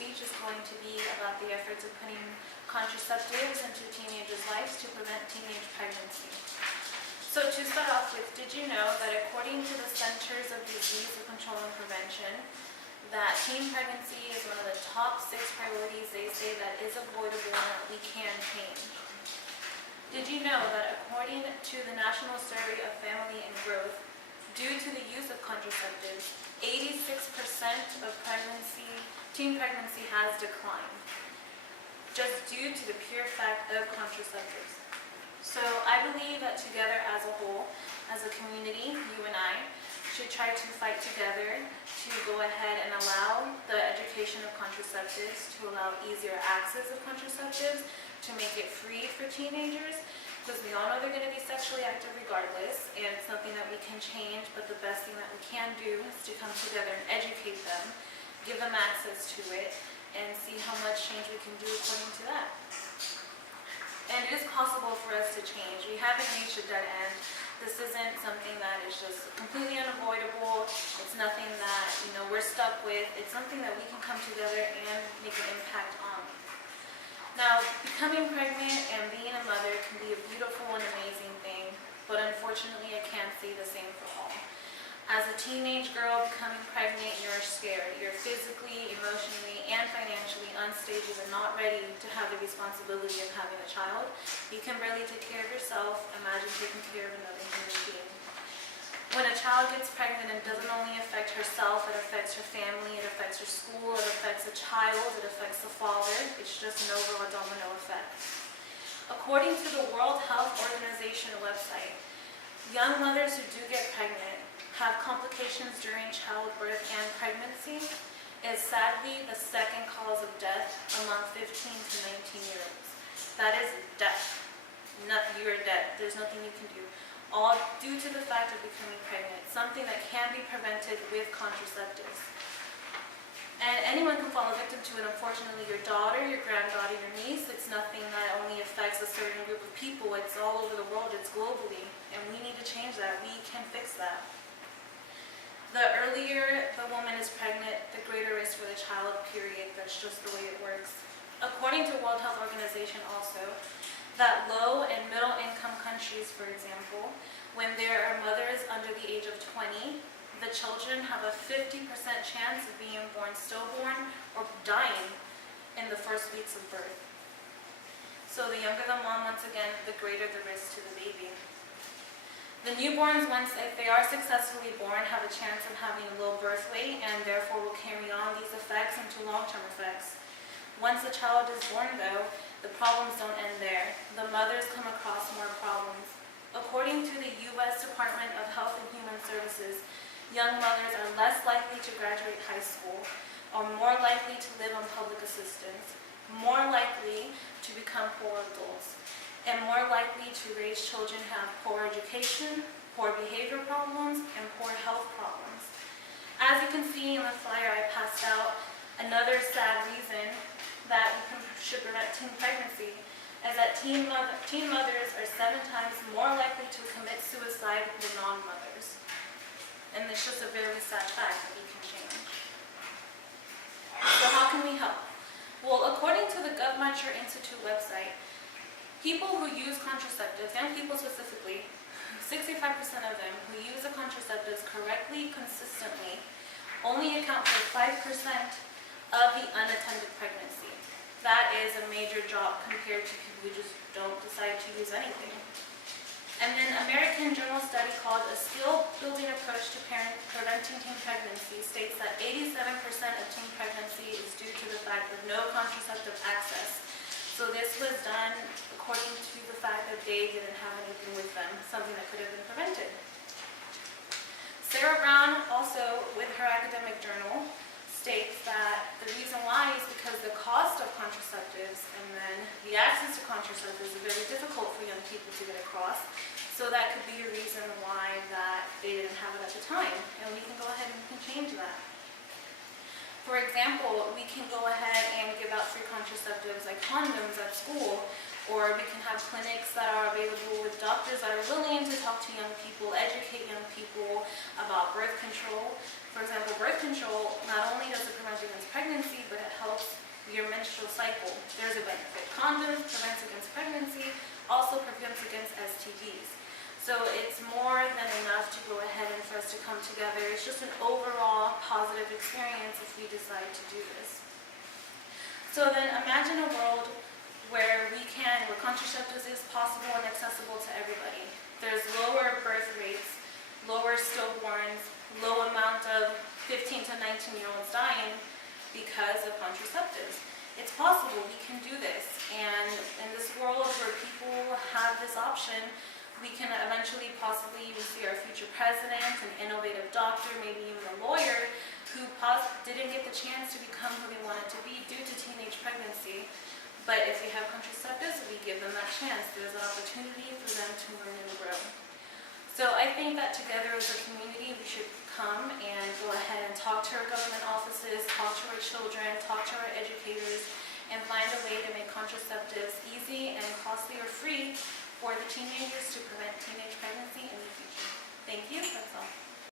speech is going to be about the efforts of putting contraceptives into teenagers' lives to prevent teenage pregnancy. So to start off with, did you know that according to the Centers of Disease Control and Prevention, that teen pregnancy is one of the top 6 priorities they say that is avoidable and that we can change? Did you know that according to the National Survey of Family and Growth, due to the use of contraceptives, 86% of teen pregnancy has declined, just due to the pure fact of contraceptives. So I believe that together as a whole, as a community, you and I, should try to fight together to go ahead and allow the education of contraceptives, to allow easier access of contraceptives, to make it free for teenagers, because we all know they're going to be sexually active regardless, and it's something that we can change, but the best thing that we can do is to come together and educate them, give them access to it, and see how much change we can do according to that. And it is possible for us to change. We haven't reached a dead end. This isn't something that is just completely unavoidable. It's nothing that, we're stuck with. It's something that we can come together and make an impact on. Now, becoming pregnant and being a mother can be a beautiful and amazing thing, but unfortunately I can't say the same for all. As a teenage girl becoming pregnant, you're scared. You're physically, emotionally, and financially unstable and not ready to have the responsibility of having a child. You can barely take care of yourself. Imagine taking care of another human being. When a child gets pregnant, it doesn't only affect herself, it affects her family, it affects her school, it affects the child, it affects the father. It's just an overall domino effect. According to the World Health Organization website, young mothers who do get pregnant have complications during childbirth and pregnancy is sadly the second cause of death among 15 to 19-year-olds. That is death. You're dead. There's nothing you can do. All due to the fact of becoming pregnant, something that can be prevented with contraceptives. And anyone can fall victim to it. Unfortunately, your daughter, your granddaughter, your niece, it's nothing that only affects a certain group of people. It's all over the world. It's globally. And we need to change that. We can fix that. The earlier the woman is pregnant, the greater risk for the child, period. That's just the way it works. According to World Health Organization also, that low and middle income countries, for example, when there are mothers under the age of 20, the children have a 50% chance of being born stillborn or dying in the first weeks of birth. So the younger the mom, once again, the greater the risk to the baby. The newborns, once if they are successfully born, have a chance of having a low birth weight and therefore will carry on these effects into long-term effects. Once a child is born, though, the problems don't end there. The mothers come across more problems. According to the U.S. Department of Health and Human Services, young mothers are less likely to graduate high school, are more likely to live on public assistance, more likely to become poor adults, and more likely to raise children who have poor education, poor behavior problems, and poor health problems. As you can see in the flyer I passed out, another sad reason that we should prevent teen pregnancy is that teen mothers are 7 times more likely to commit suicide than non-mothers. And it's just a very sad fact that we can change. So how can we help? Well, according to the GovMatcher Institute website, people who use contraceptives, young people specifically, 65% of them who use the contraceptives correctly, consistently, only account for 5% of the unattended pregnancy. That is a major drop compared to people who just don't decide to use anything. And then American Journal study called A Skill-Building Approach to Preventing Teen Pregnancy states that 87% of teen pregnancy is due to the fact of no contraceptive access. So this was done according to the fact that they didn't have anything with them, something that could have been prevented. Sarah Brown, also with her academic journal, states that the reason why is because the cost of contraceptives and then the access to contraceptives is very difficult for young people to get across. So that could be a reason why that they didn't have it at the time. And we can go ahead and we can change that. For example, we can go ahead and give out free contraceptives like condoms at school, or we can have clinics that are available with doctors that are willing to talk to young people, educate young people about birth control. For example, birth control not only does it prevent against pregnancy, but it helps cycle. There's a benefit. Condoms prevents against pregnancy, also prevents against STDs. So it's more than enough to go ahead and for us to come together. It's just an overall positive experience if we decide to do this. So then imagine a world where contraceptives is possible and accessible to everybody. There's lower birth rates, lower stillborns, low amount of 15 to 19-year-olds dying because of contraceptives. It's possible, we can do this. And in this world where people have this option, we can eventually possibly even see our future president, an innovative doctor, maybe even a lawyer who didn't get the chance to become who they wanted to be due to teenage pregnancy. But if we have contraceptives, we give them that chance. There's an opportunity for them to learn and grow. So I think that together as a community, we should come and go ahead and talk to our government offices, talk to our children, talk to our educators, and find a way to make contraceptives easy and costly or free for the teenagers to